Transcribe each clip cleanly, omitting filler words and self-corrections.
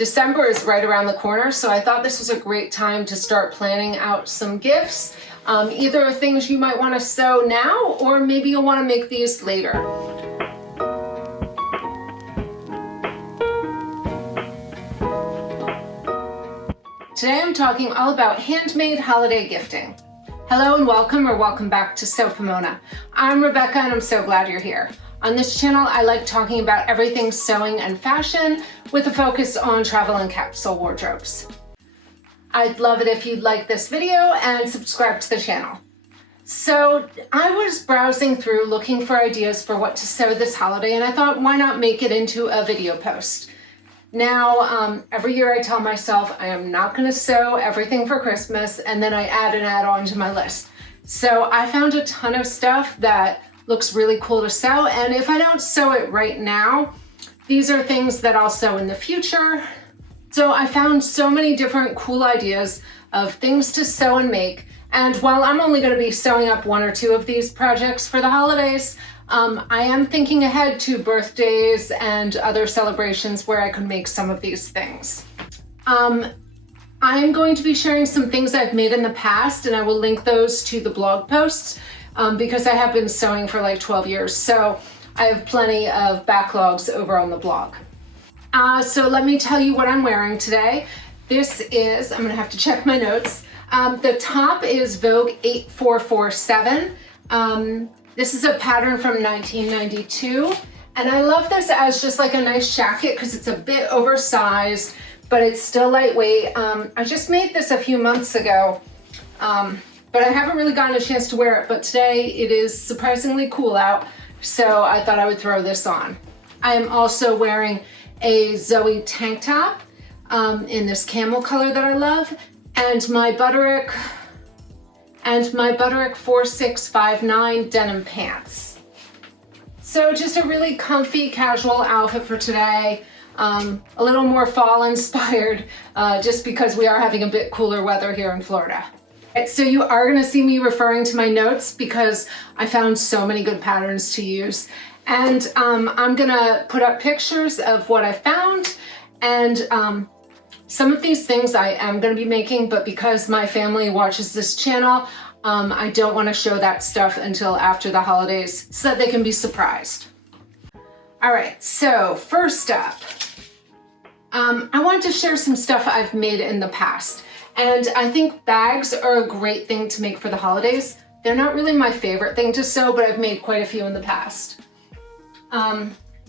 December is right around the corner, so I thought this was a great time to start planning out some gifts. Either things you might want to sew now, or maybe you'll want to make these later. Today I'm talking all about handmade holiday gifting. Hello and welcome, or welcome back to Sew Pomona. I'm Rebecca and I'm so glad you're here. On this channel, I like talking about everything sewing and fashion with a focus on travel and capsule wardrobes. I'd love it if you'd like this video and subscribe to the channel. So I was browsing through looking for ideas for what to sew this holiday, and I thought, why not make it into a video post? Now, every year I tell myself I am not going to sew everything for Christmas, and then I add an add-on to my list. So I found a ton of stuff that looks really cool to sew, and if I don't sew it right now, these are things that I'll sew in the future. So I found so many different cool ideas of things to sew and make, and while I'm only going to be sewing up one or two of these projects for the holidays, I am thinking ahead to birthdays and other celebrations where I could make some of these things. I'm going to be sharing some things I've made in the past, and I will link those to the blog posts because I have been sewing for like 12 years, so I have plenty of backlogs over on the blog. So let me tell you what I'm wearing today. This is, I'm going to have to check my notes. The top is Vogue 8447. This is a pattern from 1992, and I love this as just like a nice shacket because it's a bit oversized, but it's still lightweight. I just made this a few months ago, but I haven't really gotten a chance to wear it, but today it is surprisingly cool out, so I thought I would throw this on. I am also wearing a Zoey tank top in this camel color that I love, and my Butterick 4659 denim pants. So just a really comfy casual outfit for today, a little more fall inspired just because we are having a bit cooler weather here in Florida. So you are going to see me referring to my notes because I found so many good patterns to use, and I'm going to put up pictures of what I found, and some of these things I am going to be making, but because my family watches this channel, I don't want to show that stuff until after the holidays so that they can be surprised. All right, so first up, I wanted to share some stuff I've made in the past. And I think bags are a great thing to make for the holidays. They're not really my favorite thing to sew, but I've made quite a few in the past.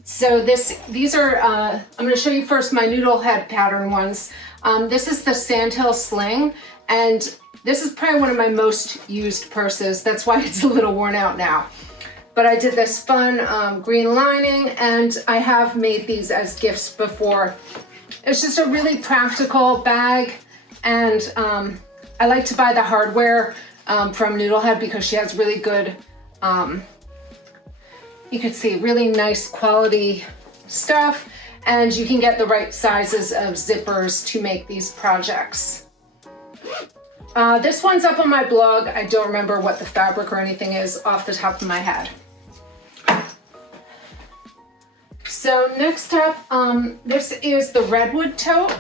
So these are, I'm going to show you first my noodle head pattern ones. This is the Sandhill Sling, and this is probably one of my most used purses. That's why it's a little worn out now. But I did this fun green lining, and I have made these as gifts before. It's just a really practical bag, and I like to buy the hardware from Noodlehead because she has really good, you can see really nice quality stuff, and you can get the right sizes of zippers to make these projects. This one's up on my blog. I don't remember what the fabric or anything is off the top of my head. So next up, this is the Redwood tote.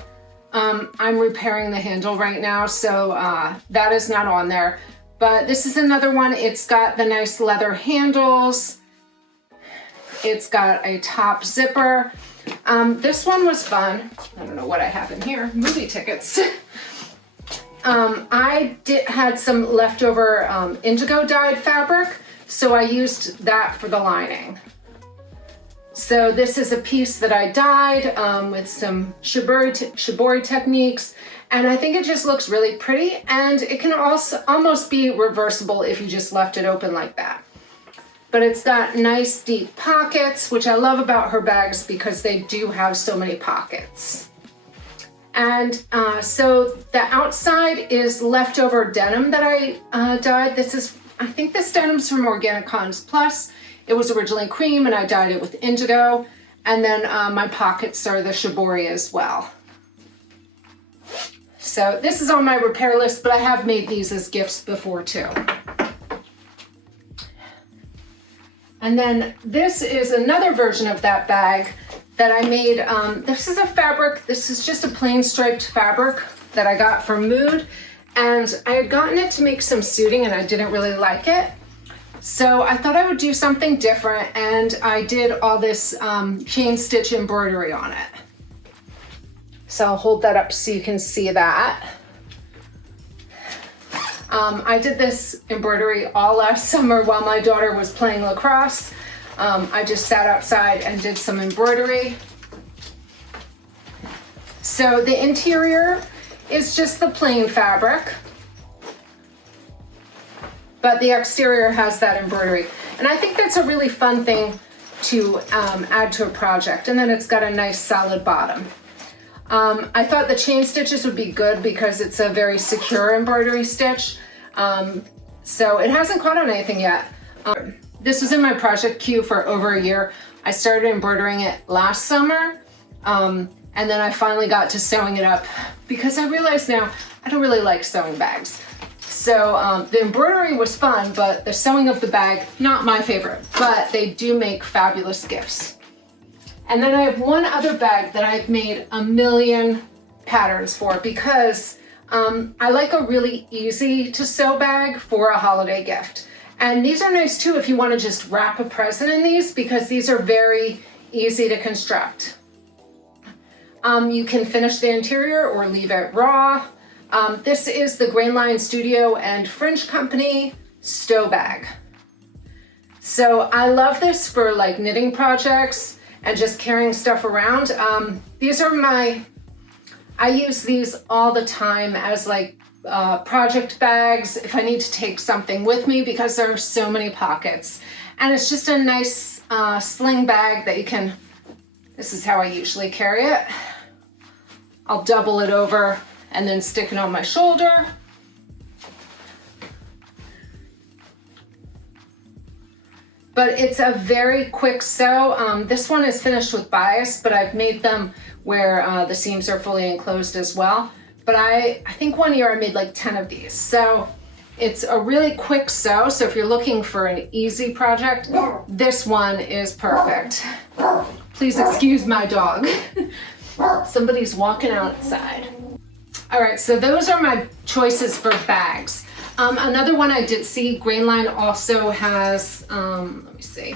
I'm repairing the handle right now, so that is not on there. But this is another one. It's got the nice leather handles. It's got a top zipper. This one was fun. I don't know what I have in here. Movie tickets. I had some leftover indigo dyed fabric, so I used that for the lining. So this is a piece that I dyed with some shibori techniques, and I think it just looks really pretty, and it can also almost be reversible if you just left it open like that. But it's got nice deep pockets, which I love about her bags because they do have so many pockets. And so the outside is leftover denim that I dyed. This is, I think this denim's from Organic Cons Plus. It was originally cream and I dyed it with indigo. And then my pockets are the shibori as well. So this is on my repair list, but I have made these as gifts before too. And then this is another version of that bag that I made. This is a fabric, this is just a plain striped fabric that I got from Mood, and I had gotten it to make some suiting and I didn't really like it. So I thought I would do something different, and I did all this chain stitch embroidery on it. So I'll hold that up so you can see that. I did this embroidery all last summer while my daughter was playing lacrosse. I just sat outside and did some embroidery. So the interior is just the plain fabric, but the exterior has that embroidery. And I think that's a really fun thing to add to a project. And then it's got a nice solid bottom. I thought the chain stitches would be good because it's a very secure embroidery stitch. So it hasn't caught on anything yet. This was in my project queue for over a year. I started embroidering it last summer, and then I finally got to sewing it up because I realized now I don't really like sewing bags. So the embroidery was fun, but the sewing of the bag, not my favorite, but they do make fabulous gifts. And then I have one other bag that I've made a million patterns for because I like a really easy to sew bag for a holiday gift. And these are nice too if you want to just wrap a present in these, because these are very easy to construct. You can finish the interior or leave it raw. This is the Grain Line Studio and Fringe Company Stow Bag. So I love this for like knitting projects and just carrying stuff around. I use these all the time as like project bags if I need to take something with me because there are so many pockets. And it's just a nice sling bag that you can, this is how I usually carry it. I'll double it over and then stick it on my shoulder. But it's a very quick sew. This one is finished with bias, but I've made them where the seams are fully enclosed as well. But I think one year I made like 10 of these. So it's a really quick sew. So if you're looking for an easy project, this one is perfect. Please excuse my dog. Somebody's walking outside. All right, so those are my choices for bags. Another one I did see, Grain Line also has, let me see,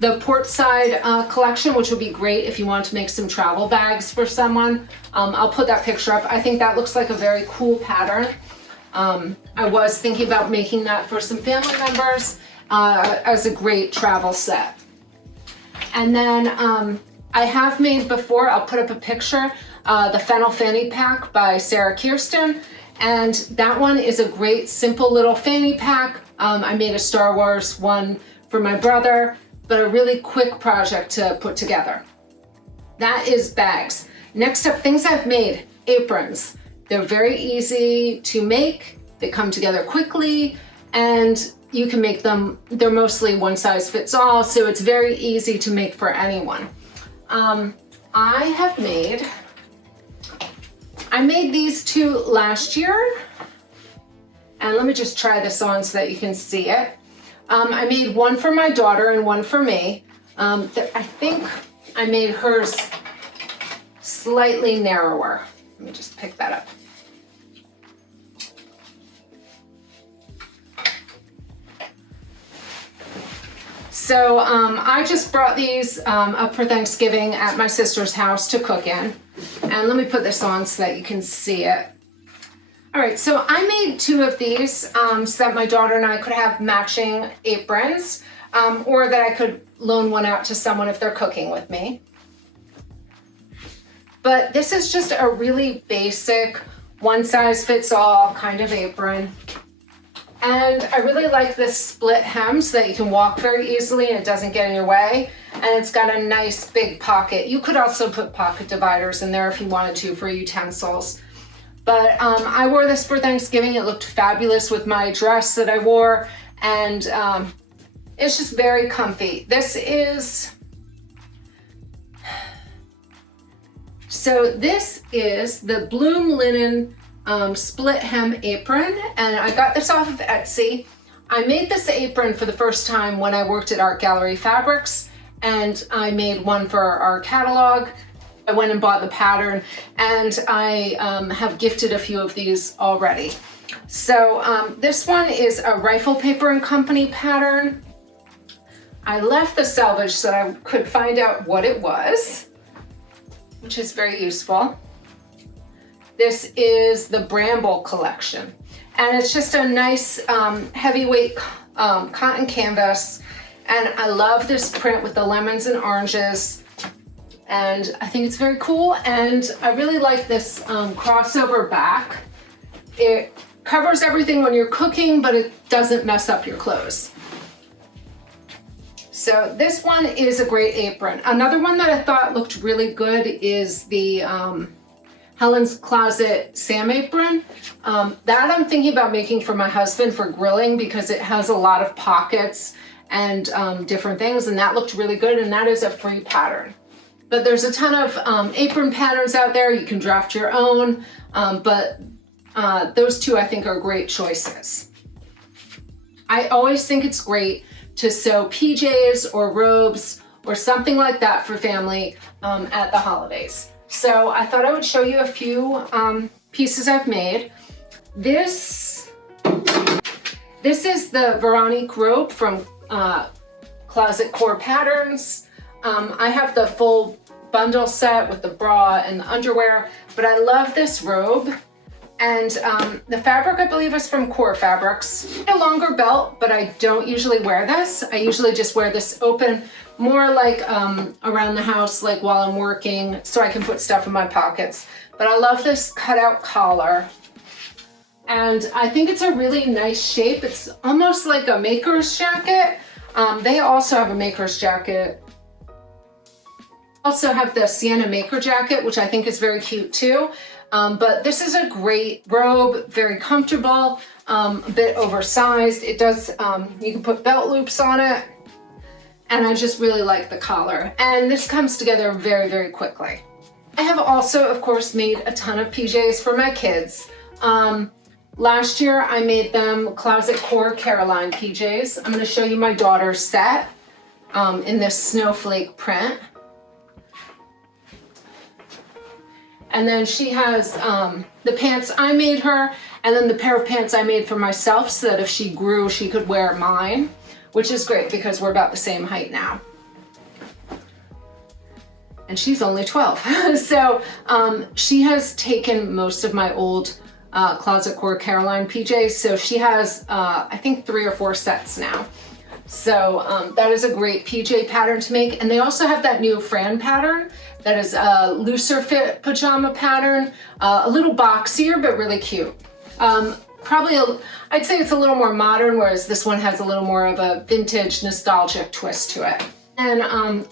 the Portside collection, which would be great if you want to make some travel bags for someone. I'll put that picture up. I think that looks like a very cool pattern. I was thinking about making that for some family members as a great travel set. And then I have made before, I'll put up a picture, the Fennel Fanny Pack by Sarah Kirsten. And that one is a great simple little fanny pack. I made a Star Wars one for my brother, but a really quick project to put together. That is bags. Next up, things I've made, aprons. They're very easy to make. They come together quickly and you can make them, they're mostly one size fits all, so it's very easy to make for anyone. I made these two last year, and let me just try this on so that you can see it. I made one for my daughter and one for me. I think I made hers slightly narrower. Let me just pick that up. So I just brought these up for Thanksgiving at my sister's house to cook in. And let me put this on so that you can see it. All right, so I made two of these so that my daughter and I could have matching aprons, or that I could loan one out to someone if they're cooking with me. But this is just a really basic, one size fits all kind of apron. And I really like this split hem so that you can walk very easily and it doesn't get in your way. And it's got a nice big pocket. You could also put pocket dividers in there if you wanted to for utensils. But I wore this for Thanksgiving. It looked fabulous with my dress that I wore. And it's just very comfy. This is the Bloom Linen split hem apron, and I got this off of Etsy. I made this apron for the first time when I worked at Art Gallery Fabrics, and I made one for our catalog. I went and bought the pattern, and I have gifted a few of these already. So this one is a Rifle Paper and Company pattern. I left the selvage so that I could find out what it was, which is very useful. This is the Bramble collection, and it's just a nice heavyweight cotton canvas, and I love this print with the lemons and oranges, and I think it's very cool, and I really like this crossover back. It covers everything when you're cooking, but it doesn't mess up your clothes. So this one is a great apron. Another one that I thought looked really good is the Helen's Closet Sam apron. That I'm thinking about making for my husband for grilling because it has a lot of pockets and different things, and that looked really good, and that is a free pattern. But there's a ton of apron patterns out there. You can draft your own, but those two I think are great choices. I always think it's great to sew PJs or robes or something like that for family at the holidays. So I thought I would show you a few pieces I've made. This is the Veronique robe from Closet Core Patterns. I have the full bundle set with the bra and the underwear, but I love this robe. And the fabric, I believe, is from Core Fabrics. A longer belt, but I don't usually wear this. I usually just wear this open, more like around the house, like while I'm working, so I can put stuff in my pockets. But I love this cutout collar. And I think it's a really nice shape. It's almost like a maker's jacket. They also have a maker's jacket. Also have the Sienna Maker jacket, which I think is very cute too. But this is a great robe, very comfortable, a bit oversized. It does, you can put belt loops on it, and I just really like the collar. And this comes together very, very quickly. I have also, of course, made a ton of PJs for my kids. Last year, I made them Closet Core Caroline PJs. I'm gonna show you my daughter's set in this snowflake print. And then she has the pants I made her, and then the pair of pants I made for myself so that if she grew, she could wear mine, which is great because we're about the same height now. And she's only 12. So she has taken most of my old Closet Core Caroline PJs. So she has, I think, 3 or 4 sets now. So that is a great PJ pattern to make. And they also have that new Fran pattern that is a looser fit pajama pattern, a little boxier, but really cute. I'd say it's a little more modern, whereas this one has a little more of a vintage nostalgic twist to it. And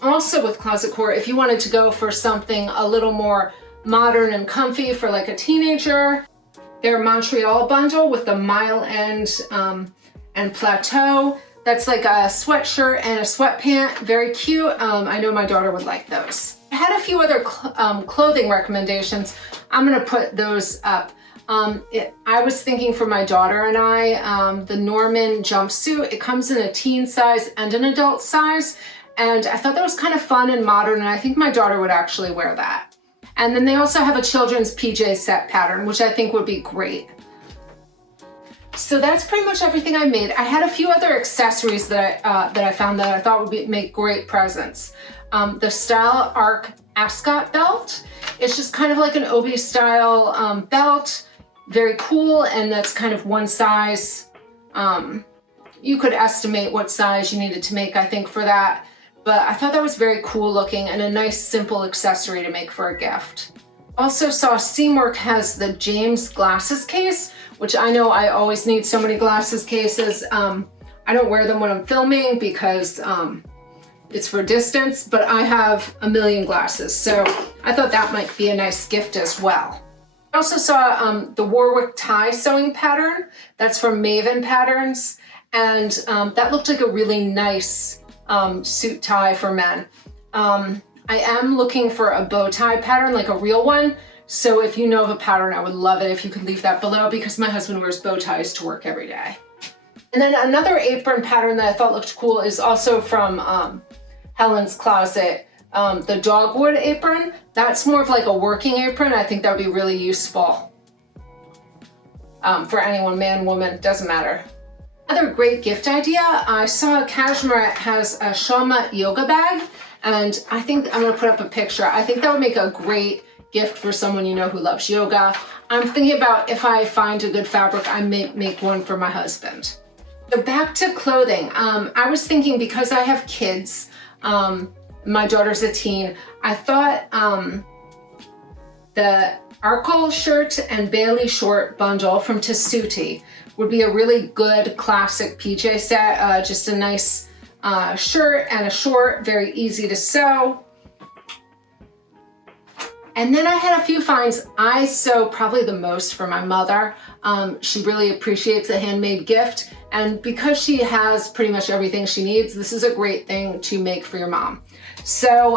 also with Closet Core, if you wanted to go for something a little more modern and comfy for like a teenager, their Montreal bundle with the Mile End and Plateau. That's like a sweatshirt and a sweatpant, very cute. I know my daughter would like those. I had a few other clothing recommendations. I'm gonna put those up. I was thinking for my daughter and I, the Norman jumpsuit, it comes in a teen size and an adult size. And I thought that was kind of fun and modern, and I think my daughter would actually wear that. And then they also have a children's PJ set pattern, which I think would be great. So that's pretty much everything I made. I had a few other accessories that I found that I thought would make great presents. The Style Arc ascot belt. It's just kind of like an Obi style belt, very cool, and that's kind of one size. You could estimate what size you needed to make, I think, for that. But I thought that was very cool looking and a nice simple accessory to make for a gift. Also saw Seamwork has the James glasses case, which I know I always need so many glasses cases. I don't wear them when I'm filming because it's for distance, but I have a million glasses. So I thought that might be a nice gift as well. I also saw the Warwick tie sewing pattern. That's from Maven Patterns. And that looked like a really nice suit tie for men. I am looking for a bow tie pattern, like a real one. So if you know of a pattern, I would love it if you could leave that below because my husband wears bow ties to work every day. And then another apron pattern that I thought looked cool is also from Helen's Closet, the dogwood apron. That's more of like a working apron. I think that would be really useful for anyone, man, woman, doesn't matter. Another great gift idea, I saw Cashmere has a Shama yoga bag, and I think I'm gonna put up a picture. I think that would make a great gift for someone you know who loves yoga. I'm thinking about if I find a good fabric, I may make one for my husband. So back to clothing. I was thinking, because I have kids, my daughter's a teen, I thought the Arkle shirt and Bailey short bundle from Tessuti would be a really good classic PJ set. Just a nice shirt and a short, very easy to sew. And then I had a few finds. I sew probably the most for my mother. She really appreciates a handmade gift. And because she has pretty much everything she needs, this is a great thing to make for your mom. So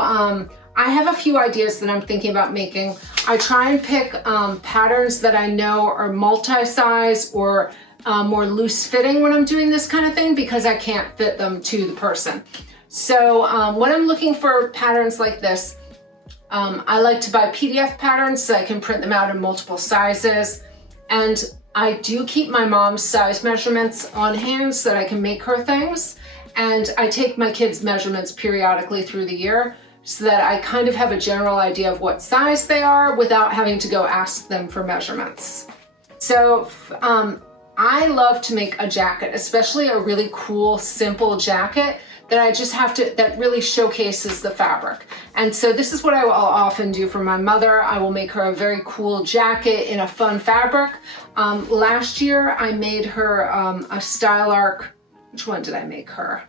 I have a few ideas that I'm thinking about making. I try and pick patterns that I know are multi-size or more loose fitting when I'm doing this kind of thing, because I can't fit them to the person. So when I'm looking for patterns like this, I like to buy PDF patterns so I can print them out in multiple sizes. And I do keep my mom's size measurements on hand so that I can make her things. And I take my kids' measurements periodically through the year so that I kind of have a general idea of what size they are without having to go ask them for measurements. So I love to make a jacket, especially a really cool, simple jacket that I just have to, that really showcases the fabric. And so this is what I will often do for my mother. I will make her a very cool jacket in a fun fabric. Last year I made her a style arc. Which one did I make her?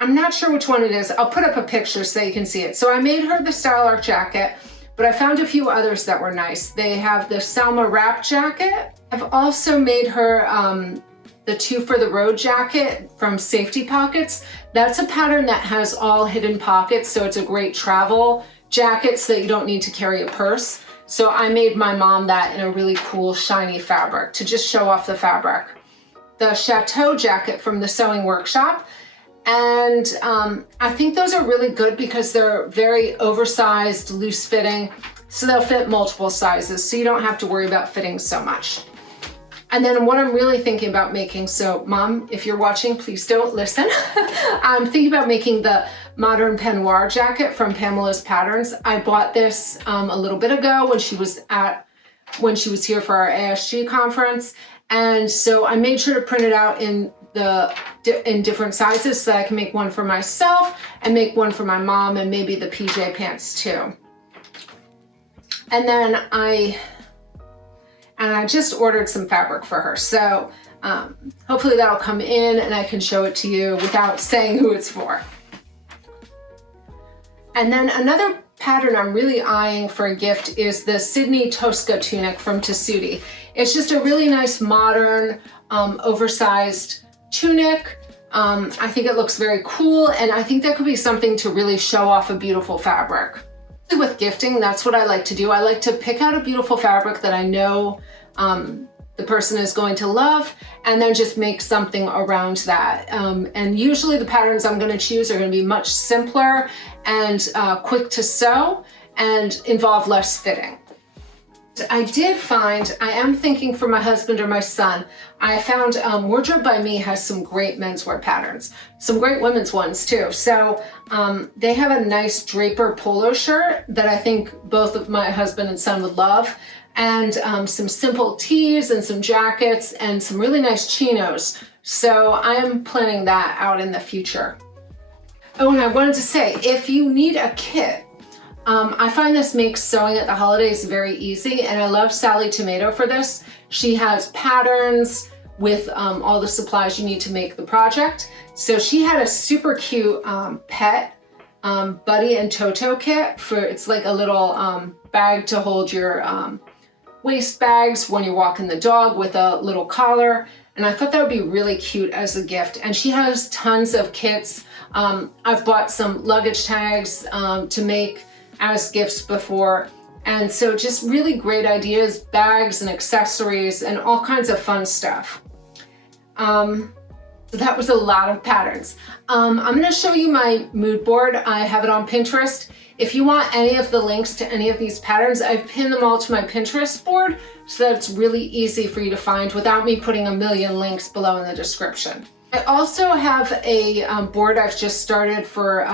I'm not sure which one it is. I'll put up a picture so you can see it. So I made her the style arc jacket, but I found a few others that were nice. They have the Selma wrap jacket. I've also made her the 2 for the Road jacket from Safety Pockets. That's a pattern that has all hidden pockets, so it's a great travel jacket so that you don't need to carry a purse. So I made my mom that in a really cool shiny fabric to just show off the fabric. The Chateau jacket from the Sewing Workshop. And I think those are really good because they're very oversized, loose fitting, so they'll fit multiple sizes, so you don't have to worry about fitting so much. And then what I'm really thinking about making, so Mom, if you're watching, please don't listen. I'm thinking about making the Modern Peignoir jacket from Pamela's Patterns. I bought this a little bit ago when she was here for our ASG conference. And so I made sure to print it out in different sizes so that I can make one for myself and make one for my mom and maybe the PJ pants too. And then I just ordered some fabric for her. So hopefully that'll come in and I can show it to you without saying who it's for. And then another pattern I'm really eyeing for a gift is the Sydney Tosca tunic from Tessuti. It's just a really nice, modern, oversized tunic. I think it looks very cool, and I think that could be something to really show off a beautiful fabric. With gifting, that's what I like to do. I like to pick out a beautiful fabric that I know the person is going to love, and then just make something around that. And usually the patterns I'm going to choose are going to be much simpler and quick to sew and involve less fitting. I did find, I am thinking for my husband or my son, I found Wardrobe by Me has some great menswear patterns, some great women's ones too. So they have a nice Draper polo shirt that I think both of my husband and son would love, and some simple tees and some jackets and some really nice chinos. So I am planning that out in the future. Oh, and I wanted to say, if you need a kit, I find this makes sewing at the holidays very easy, and I love Sally Tomato for this. She has patterns with all the supplies you need to make the project. So she had a super cute pet Buddy and Toto kit for, it's like a little bag to hold your waist bags when you're walking the dog with a little collar. And I thought that would be really cute as a gift. And she has tons of kits. I've bought some luggage tags to make as gifts before. And so just really great ideas, bags and accessories and all kinds of fun stuff. So that was a lot of patterns. I'm going to show you my mood board. I have it on Pinterest. If you want any of the links to any of these patterns, I've pinned them all to my Pinterest board so that it's really easy for you to find without me putting a million links below in the description. I also have a board I've just started for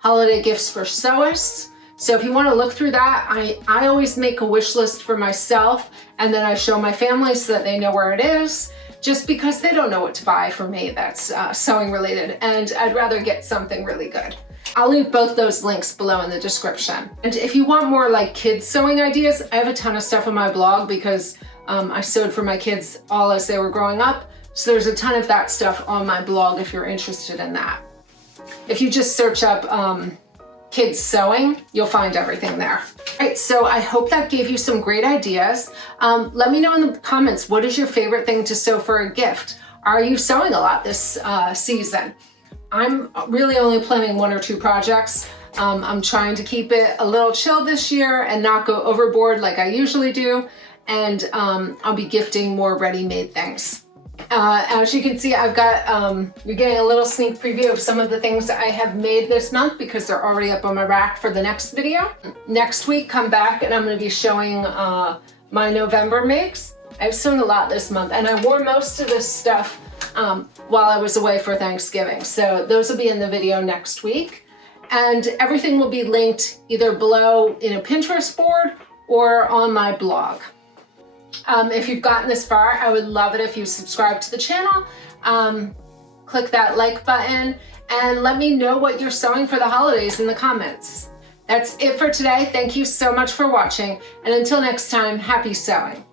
holiday gifts for sewists. So if you want to look through that, I always make a wish list for myself and then I show my family so that they know where it is, just because they don't know what to buy for me that's sewing related, and I'd rather get something really good. I'll leave both those links below in the description. And if you want more like kids sewing ideas, I have a ton of stuff on my blog because I sewed for my kids all as they were growing up. So there's a ton of that stuff on my blog if you're interested in that. If you just search up kids sewing, you'll find everything there. All right, so I hope that gave you some great ideas. Let me know in the comments, what is your favorite thing to sew for a gift? Are you sewing a lot this season? I'm really only planning 1 or 2 projects. I'm trying to keep it a little chill this year and not go overboard like I usually do. And I'll be gifting more ready-made things. As you can see, I've got, you're getting a little sneak preview of some of the things I have made this month because they're already up on my rack for the next video. Next week, come back and I'm going to be showing my November makes. I've sewn a lot this month and I wore most of this stuff while I was away for Thanksgiving. So those will be in the video next week. And everything will be linked either below in a Pinterest board or on my blog. If you've gotten this far, I would love it if you subscribe to the channel, click that like button, and let me know what you're sewing for the holidays in the comments. That's it for today. Thank you so much for watching, and until next time, happy sewing.